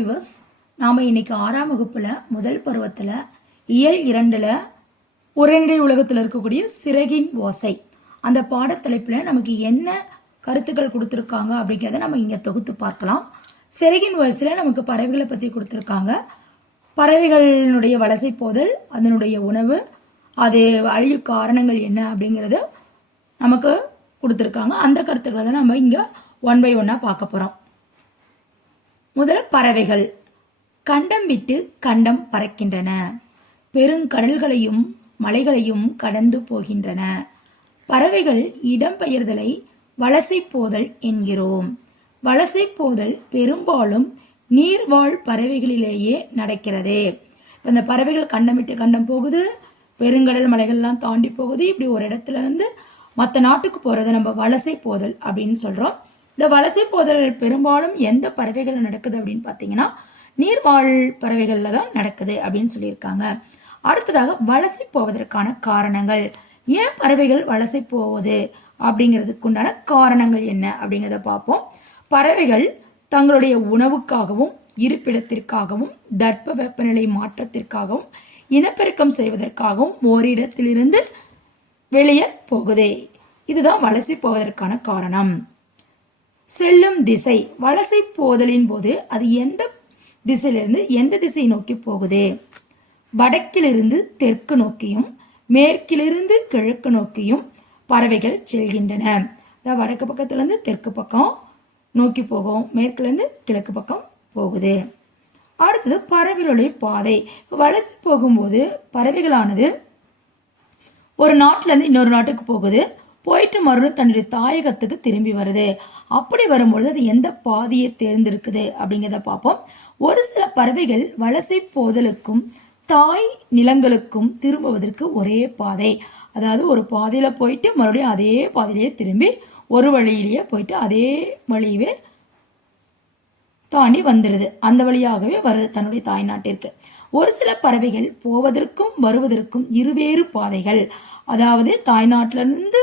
Viewers, நாம் இன்னைக்கு 6ஆம் வகுப்பில் முதல் பருவத்தில் இயல் 2ல் உரைநடை உலகத்தில் இருக்கக்கூடிய சிறகின் ஓசை அந்த பாடத்தலைப்பில் நமக்கு என்ன கருத்துக்கள் கொடுத்துருக்காங்க அப்படிங்கிறத நம்ம இங்கே தொகுத்து பார்க்கலாம். சிறகின் ஓசையில் நமக்கு பறவைகளை பற்றி கொடுத்துருக்காங்க. பறவைகளினுடைய வலசை போதல், அதனுடைய உணவு, அது அழிவு காரணங்கள் என்ன அப்படிங்கிறது நமக்கு கொடுத்துருக்காங்க. அந்த கருத்துக்களை தான் நம்ம இங்கே 1 by 1 பார்க்க போகிறோம். முதல்ல பறவைகள் கண்டம் விட்டு கண்டம் பறக்கின்றன. பெருங்கடல்களையும் மலைகளையும் கடந்து போகின்றன. பறவைகள் இடம்பெயர்தலை வலசை போதல் என்கிறோம். வலசை போதல் பெரும்பாலும் நீர்வாழ் பறவைகளிலேயே நடக்கிறது. இப்போ இந்த பறவைகள் கண்டம் விட்டு கண்டம் போகுது, பெருங்கடல் மலைகள்லாம் தாண்டி போகுது. இப்படி ஒரு இடத்துல இருந்து மற்ற நாட்டுக்கு போகிறது நம்ம வலசை போதல் அப்படின்னு சொல்கிறோம். இந்த வலசை போதல் பெரும்பாலும் எந்த பறவைகள் நடக்குது அப்படின்னு பார்த்தீங்கன்னா நீர்வாழ் பறவைகளில் தான் நடக்குது அப்படின்னு சொல்லியிருக்காங்க. அடுத்ததாக வலசை போவதற்கான காரணங்கள், ஏன் பறவைகள் வலசை போவது அப்படிங்கிறதுக்கு உண்டான காரணங்கள் என்ன அப்படிங்கிறத பார்ப்போம். பறவைகள் தங்களுடைய உணவுக்காகவும் இருப்பிடத்திற்காகவும் தட்ப வெப்பநிலை மாற்றத்திற்காகவும் இனப்பெருக்கம் செய்வதற்காகவும் ஓரிடத்திலிருந்து வெளியே போகுது. இதுதான் வலசை போவதற்கான காரணம். செல்லும் திசை, வலசை போதலின் போது அது எந்த திசையிலிருந்து எந்த திசை நோக்கி போகுது? வடக்கிலிருந்து தெற்கு நோக்கியும் மேற்கிலிருந்து கிழக்கு நோக்கியும் பறவைகள் செல்கின்றன. அதாவது வடக்கு பக்கத்துலேருந்து தெற்கு பக்கம் நோக்கி போகும், மேற்குலேருந்து கிழக்கு பக்கம் போகுது. அடுத்தது பறவைகளுடைய பாதை. வலசை போகும்போது பறவைகளானது ஒரு நாட்டிலேருந்து இன்னொரு நாட்டுக்கு போகுது, போயிட்டு மறுபடியும் தன்னுடைய தாயகத்துக்கு திரும்பி வருது. அப்படி வரும்பொழுது அது எந்த பாதையை தேர்ந்தெடுக்குது அப்படிங்கிறத பார்ப்போம். ஒரு சில பறவைகள் வலசை போதலுக்கும் தாய் நிலங்களுக்கும் திரும்புவதற்கு ஒரே பாதை, அதாவது ஒரு பாதையில் போயிட்டு மறுபடியும் அதே பாதையிலேயே திரும்பி ஒரு வழியிலேயே போயிட்டு அதே வழியவே தாண்டி வந்துடுது, அந்த வழியாகவே வருது தன்னுடைய தாய் நாட்டிற்கு. ஒரு சில பறவைகள் போவதற்கும் வருவதற்கும் இருவேறு பாதைகள், அதாவது தாய்நாட்டிலிருந்து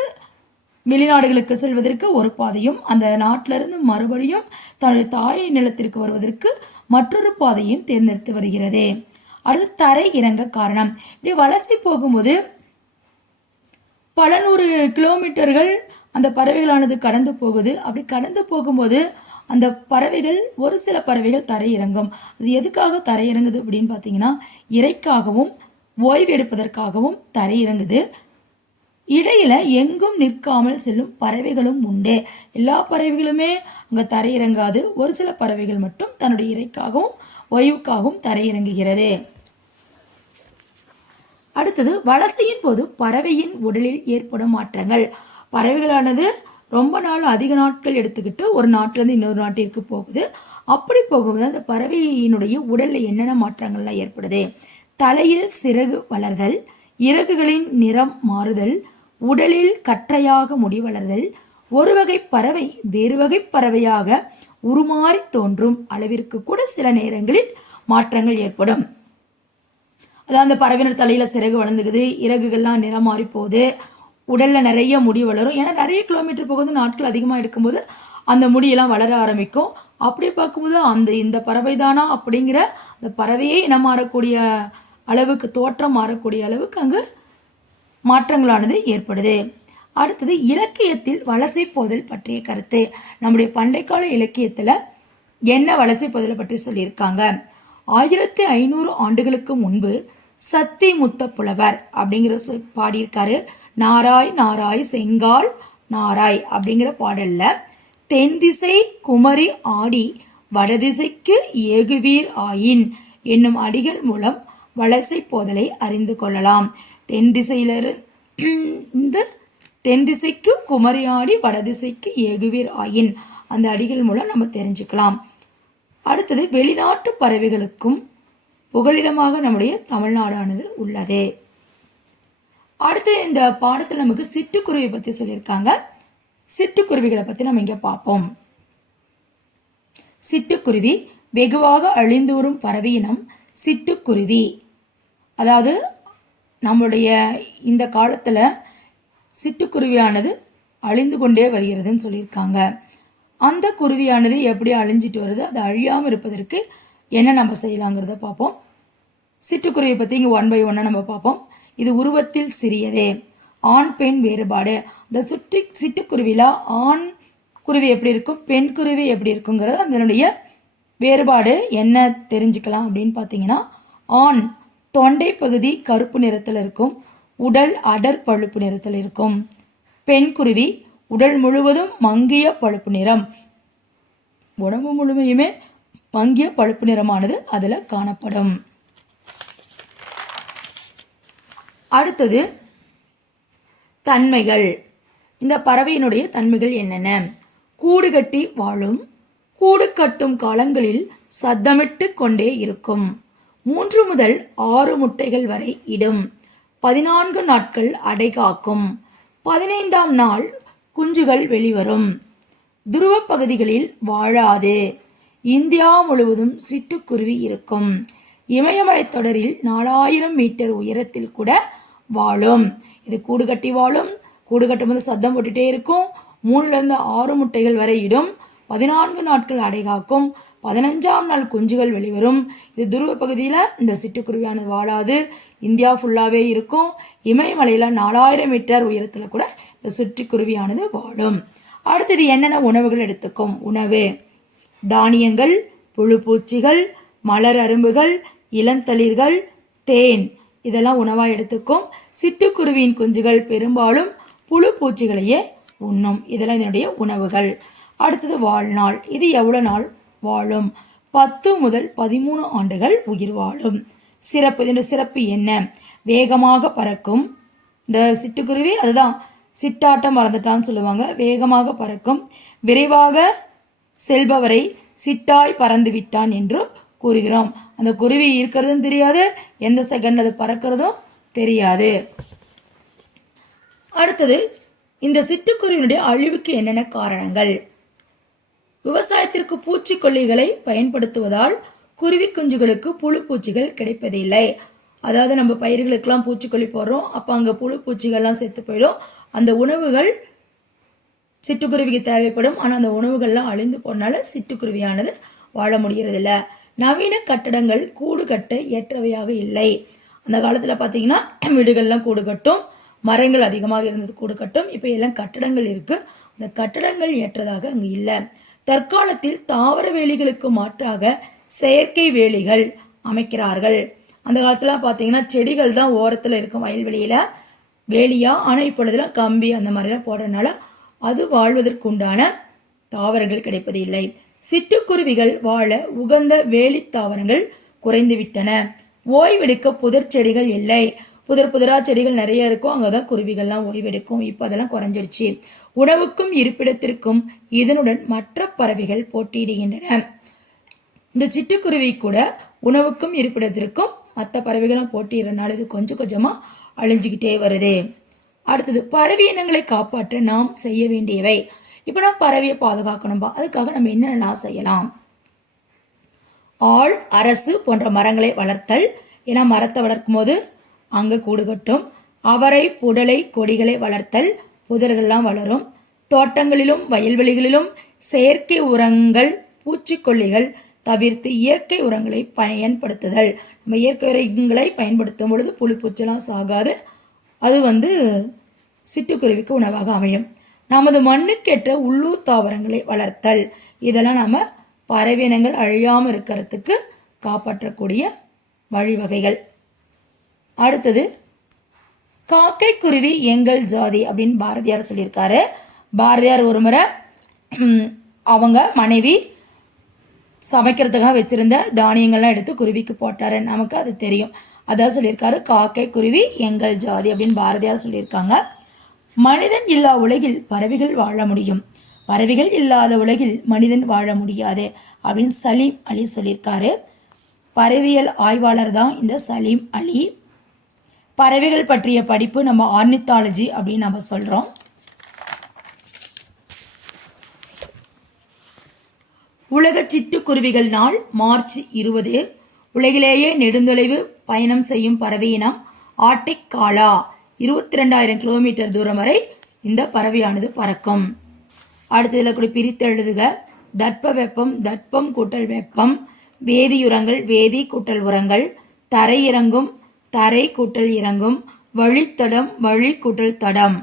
வெளிநாடுகளுக்கு செல்வதற்கு ஒரு பாதையும் அந்த நாட்டிலிருந்து மறுபடியும் தன்னுடைய தாய் நிலத்திற்கு வருவதற்கு மற்றொரு பாதையும் தேர்ந்தெடுத்து வருகிறது. அடுத்து தரை இறங்க காரணம். இப்படி வலசை போகும்போது பல 100 கிலோமீட்டர்கள் அந்த பறவைகளானது கடந்து போகுது. அப்படி கடந்து போகும்போது அந்த பறவைகள், ஒரு சில பறவைகள் தரை இறங்கும். அது எதுக்காக தரை இறங்குது அப்படின்னு பார்த்தீங்கன்னா இறைக்காகவும் ஓய்வு எடுப்பதற்காகவும் தரை இறங்குது. இடையில எங்கும் நிற்காமல் செல்லும் பறவைகளும் உண்டு. எல்லா பறவைகளுமே அங்கே தரையிறங்காது, ஒரு சில பறவைகள் மட்டும் தன்னுடைய இறைக்காகவும் ஓய்வுக்காகவும் தரையிறங்குகிறது. அடுத்தது வலசையின் போது பறவையின் உடலில் ஏற்படும் மாற்றங்கள். பறவைகளானது ரொம்ப நாள் அதிக நாட்கள் எடுத்துக்கிட்டு ஒரு நாட்டிலேருந்து இன்னொரு நாட்டிற்கு போகுது. அப்படி போகும்போது அந்த பறவையினுடைய உடலில் என்னென்ன மாற்றங்கள்லாம் ஏற்படுது? தலையில் சிறகு வளர்தல், இறகுகளின் நிறம் மாறுதல், உடலில் கற்றையாக முடி வளர்தல், ஒரு வகை பறவை வேறு வகை பறவையாக உருமாறி தோன்றும் அளவிற்கு கூட சில நேரங்களில் மாற்றங்கள் ஏற்படும். அதாவது அந்த பறவையினர் தலையில சிறகு வளர்ந்துக்குது, இறகுகள்லாம் நிறம் மாறி போகுது, உடல்ல நிறைய முடி வளரும். ஏன்னா நிறைய கிலோமீட்டர் போகுது, நாட்கள் அதிகமாக எடுக்கும்போது அந்த முடியெல்லாம் வளர ஆரம்பிக்கும். அப்படி பார்க்கும்போது இந்த பறவை தானா அப்படிங்கிற அந்த பறவையே இனம் மாறக்கூடிய அளவுக்கு, தோற்றம் மாறக்கூடிய அளவுக்கு அங்கு மாற்றங்களானது ஏற்படுது. அடுத்தது இலக்கியத்தில் வலசை போதல் பற்றிய கருத்து. நம்முடைய பண்டைக்கால இலக்கியத்தில் என்ன வலசை போதலை பற்றி சொல்லியிருக்காங்க? 1500 ஆண்டுகளுக்கு முன்பு சத்தி முத்த புலவர் அப்படிங்கிற பாடியிருக்காரு. நாராய் நாராய் செங்கால் நாராய் அப்படிங்கிற பாடல்ல தென் திசை குமரி ஆடி வடதிசைக்கு ஏகுவீர் ஆயின் என்னும் அடிகள் மூலம் வலசை போதலை அறிந்து கொள்ளலாம். தென் திசைக்கு குமரியாடி வடதிசைக்கு ஏகுவீர் ஆயின் அந்த அடிகள் மூலம் நம்ம தெரிஞ்சுக்கலாம். அடுத்தது வெளிநாட்டு பறவைகளுக்கும் புகலிடமாக நம்முடைய தமிழ்நாடானது உள்ளது. அடுத்து இந்த பாடத்தில் நமக்கு சிட்டுக்குருவியை பற்றி சொல்லியிருக்காங்க. சிட்டுக்குருவிகளை பற்றி நம்ம இங்கே பார்ப்போம். சிட்டுக்குருவி வெகுவாக அழிந்து வரும் பறவையினம் சிட்டுக்குருவி. அதாவது நம்முடைய இந்த காலத்தில் சிட்டுக்குருவியானது அழிந்து கொண்டே வருகிறதுன்னு சொல்லியிருக்காங்க. அந்த குருவியானது எப்படி அழிஞ்சிட்டு வருது, அது அழியாமல் இருப்பதற்கு என்ன நம்ம செய்யலாங்கிறத பார்ப்போம். சிட்டுக்குருவியை பற்றி இங்கே 1 by 1 நம்ம பார்ப்போம். இது உருவத்தில் சிறியதே. ஆண் பெண் வேறுபாடு. இந்த சிட்டுக்குருவியில் ஆண் குருவி எப்படி இருக்கும், பெண் குருவி எப்படி இருக்குங்கிறது அதனுடைய வேறுபாடு என்ன தெரிஞ்சுக்கலாம் அப்படின்னு பார்த்தீங்கன்னா, ஆண் தொண்டை பகுதி கருப்பு நிறத்தில் இருக்கும், உடல் அடர் பழுப்பு நிறத்தில் இருக்கும். பெண் குருவி உடல் முழுவதும் மங்கிய பழுப்பு நிறம், உடம்பு முழுமையுமே மங்கிய பழுப்பு நிறமானது அதில் காணப்படும். அடுத்தது தன்மைகள். இந்த பறவையினுடைய தன்மைகள் என்னென்ன? கூடு கட்டி வாழும். கூடு கட்டும் காலங்களில் சத்தமிட்டு கொண்டே இருக்கும். 3 முதல் 6 முட்டைகள் வரை இடும். 14 நாட்கள் அடை காக்கும். 15ஆம் நாள் குஞ்சுகள் வெளிவரும். துருவ பகுதிகளில் வாழாது. இந்தியா முழுவதும் சிட்டுக்குருவி இருக்கும். இமயமலை தொடரில் 4000 மீட்டர் உயரத்தில் கூட வாழும். இது கூடு கட்டி வாழும். கூடு கட்டும்போது சத்தம் போட்டுட்டே இருக்கும். 3லிருந்து 6 முட்டைகள் வரை இடும். 14 நாட்கள் அடை காக்கும். 15ஆம் நாள் குஞ்சுகள் வெளிவரும். இது துருவ பகுதியில் இந்த சிட்டுக்குருவியானது வாழாது. இந்தியா ஃபுல்லாகவே இருக்கும். இமயமலையில் 4000 மீட்டர் உயரத்தில் கூட இந்த சிட்டுக்குருவியானது வாழும். அடுத்தது என்னென்ன உணவுகள் எடுத்துக்கும்? உணவு தானியங்கள், புழுப்பூச்சிகள், மலர் அரும்புகள், இளந்தளிர்கள், தேன், இதெல்லாம் உணவாக எடுத்துக்கும். சிட்டுக்குருவியின் குஞ்சுகள் பெரும்பாலும் புழு பூச்சிகளையே உண்ணும். இதெல்லாம் இதனுடைய உணவுகள். அடுத்தது வாழ்நாள். இது எவ்வளோ நாள் வாழும்? 10 முதல் 13 ஆண்டுகள் உயிர் வாழும். சிறப்பு. இதனுடைய சிறப்பு என்ன? வேகமாக பறக்கும். இந்த சிட்டுக்குருவி அதுதான் சிட்டாட்டம் மறந்துட்டான்னு சொல்லுவாங்க. வேகமாக பறக்கும். விரைவாக செல்பவரை சிட்டாய் பறந்து விட்டான் என்று கூறுகிறோம். அந்த குருவி இருக்கிறதும் தெரியாது, எந்த செகண்ட் அது பறக்கிறதும் தெரியாது. அடுத்தது இந்த சிட்டுக்குருவினுடைய அழிவுக்கு என்னென்ன காரணங்கள்? விவசாயத்திற்கு பூச்சிக்கொல்லிகளை பயன்படுத்துவதால் குருவி குஞ்சுகளுக்கு புழு பூச்சிகள் கிடைப்பதில்லை. அதாவது நம்ம பயிர்களுக்கெல்லாம் பூச்சிக்கொல்லி போடுறோம், அப்போ அங்கே புழு பூச்சிகள்லாம் செத்து போயிடும். அந்த உணவுகள் சிட்டுக்குருவிக்கு தேவைப்படும். ஆனால் அந்த உணவுகள்லாம் அழிந்து போனால சிட்டுக்குருவியானது வாழ முடியறதில்ல. நவீன கட்டடங்கள் கூடு கட்ட ஏற்றவையாக இல்லை. அந்த காலத்தில் பார்த்தீங்கன்னா வீடுகள்லாம் கூடு கட்டும், மரங்கள் அதிகமாக இருந்தது கூடு கட்டும். இப்போ எல்லாம் கட்டடங்கள் இருக்குது. அந்த கட்டடங்கள் ஏற்றதாக அங்கே இல்லை. தற்காலத்தில் தாவர வேலிகளுக்கு மாற்றாக செயற்கை வேலிகள் அமைக்கிறார்கள். அந்த காலத்தில் பார்த்தீங்கன்னா செடிகள் தான் ஓரத்தில் இருக்கும் வயல்வெளியில் வேலியாக. ஆனால் இப்பொழுதுலாம் கம்பி அந்த மாதிரிலாம் போடுறதுனால அது வாழ்வதற்குண்டான தாவரங்கள் கிடைப்பது இல்லை. சிட்டுக்குருவிகள் வாழ உகந்த வேலி தாவரங்கள் குறைந்துவிட்டன. ஓய்வெடுக்க புதர் செடிகள் இல்லை. புதரா செடிகள் நிறைய இருக்கும், அங்கே தான் குருவிகள்லாம் ஓய்வெடுக்கும். இப்போ அதெல்லாம் குறைஞ்சிருச்சு. உணவுக்கும் இருப்பிடத்திற்கும் இதனுடன் மற்ற பறவைகள் போட்டியிடுகின்றன. இந்த சிட்டுக்குருவி கூட உணவுக்கும் இருப்பிடத்திற்கும் மற்ற பறவைகளும் போட்டியிடறனால இது கொஞ்சம் கொஞ்சமாக அழிஞ்சிக்கிட்டே வருது. அடுத்தது பறவை இனங்களை காப்பாற்ற நாம் செய்ய வேண்டியவை. இப்போ நம்ம பறவையை பாதுகாக்கணும்பா, அதுக்காக நம்ம என்னென்ன செய்யலாம்? ஆள், அரசு போன்ற மரங்களை வளர்த்தல். ஏன்னா மரத்தை வளர்க்கும் போது அங்கே கூடு கட்டும். அவரை, புடலை, கொடிகளை வளர்த்தல், புதர்கள்லாம் வளரும். தோட்டங்களிலும் வயல்வெளிகளிலும் செயற்கை உரங்கள், பூச்சிக்கொல்லிகள் தவிர்த்து இயற்கை உரங்களை பயன்படுத்துதல். நம்ம இயற்கை உரங்களை பயன்படுத்தும் பொழுது புழுப்பூச்செல்லாம் சாகாது. அது சிட்டுக்குருவிக்கு உணவாக அமையும். நமது மண்ணுக்கேற்ற உள்ளூர் தாவரங்களை வளர்த்தல். இதெல்லாம் நம்ம பறவையினங்கள் அழியாமல் இருக்கிறதுக்கு காப்பாற்றக்கூடிய வழிவகைகள். அடுத்தது காக்கை குருவி எங்கள் ஜாதி அப்படின்னு பாரதியார் சொல்லியிருக்காரு. பாரதியார் ஒரு முறை அவங்க மனைவி சமைக்கிறதுக்காக வச்சிருந்த தானியங்கள்லாம் எடுத்து குருவிக்கு போட்டாரு. நமக்கு அது தெரியும். அதான் சொல்லியிருக்காரு, காக்கை குருவி எங்கள் ஜாதி அப்படின்னு பாரதியார் சொல்லியிருக்காங்க. மனிதன் இல்லா உலகில் பறவைகள் வாழ முடியும், பறவைகள் இல்லாத உலகில் மனிதன் வாழ முடியாது அப்படின்னு சலீம் அலி சொல்லியிருக்காரு. பறவையியல் ஆய்வாளர் தான் இந்த சலீம் அலி. பறவைகள் பற்றிய படிப்பு நம்ம ஆர்னித்தாலஜி அப்படின்னு நம்ம சொல்கிறோம். உலக சிட்டுக்குருவிகள் நாள் மார்ச் 20. உலகிலேயே நெடுந்தொலைவு பயணம் செய்யும் பறவையினம் ஆர்டிக் காலா. 22,000 கிலோமீட்டர் தூரம் வரை இந்த பறவையானது பறக்கும். அடுத்ததில் கூட பிரித்து எழுதுக. தட்ப வெப்பம், தட்பம் கூட்டல் வெப்பம், வேதியுரங்கள் வேதி கூட்டல் உரங்கள், தரை இறங்கும் தரை கூட்டல் இறங்கும், வழித்தடம் வழி கூட்டல் தடம்.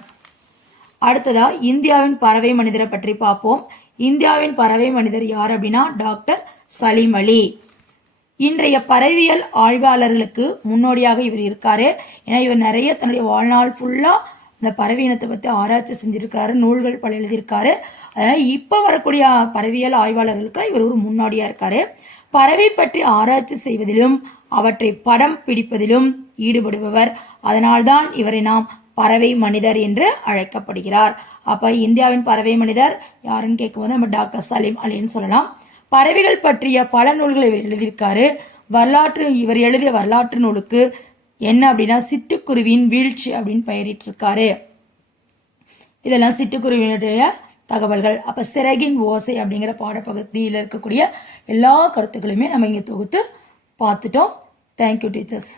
அடுத்ததா இந்தியாவின் பறவை மனிதரை பற்றி பார்ப்போம். இந்தியாவின் பறவை மனிதர் யார் அப்படின்னா டாக்டர் சலீம் அலி. இன்றைய பறவையியல் ஆய்வாளர்களுக்கு முன்னோடியாக இவர் இருக்காரு. ஏன்னா இவர் நிறைய தன்னுடைய வாழ்நாள் ஃபுல்லா இந்த பறவை இனத்தை பற்றி ஆராய்ச்சி செஞ்சிருக்காரு, நூல்கள் பல எழுதியிருக்காரு. அதனால இப்போ வரக்கூடிய பறவையியல் ஆய்வாளர்களுக்கு இவர் ஒரு முன்னோடியா இருக்காரு. பறவை பற்றி ஆராய்ச்சி செய்வதிலும் அவற்றை படம் பிடிப்பதிலும் ஈடுபடுபவர். அதனால்தான் இவரை நாம் பறவை மனிதர் என்று அழைக்கப்படுகிறார். அப்ப இந்தியாவின் பறவை மனிதர் யாருன்னு கேட்கும்போது நம்ம டாக்டர் சலீம் அலின்னு சொல்லலாம். பறவைகள் பற்றிய பல நூல்களை இவர் எழுதியிருக்காரு. இவர் எழுதிய வரலாற்று நூலுக்கு என்ன அப்படின்னா சிட்டுக்குருவியின் வீழ்ச்சி அப்படின்னு பெயரிட்டிருக்காரு. இதெல்லாம் சிட்டுக்குருவியினுடைய தகவல்கள். அப்ப சிறகின் ஓசை அப்படிங்கிற பாடப்பகுதியில் இருக்கக்கூடிய எல்லா கருத்துக்களுமே நம்ம இங்க தொகுத்து பார்த்துட்டோம். Thank you teachers.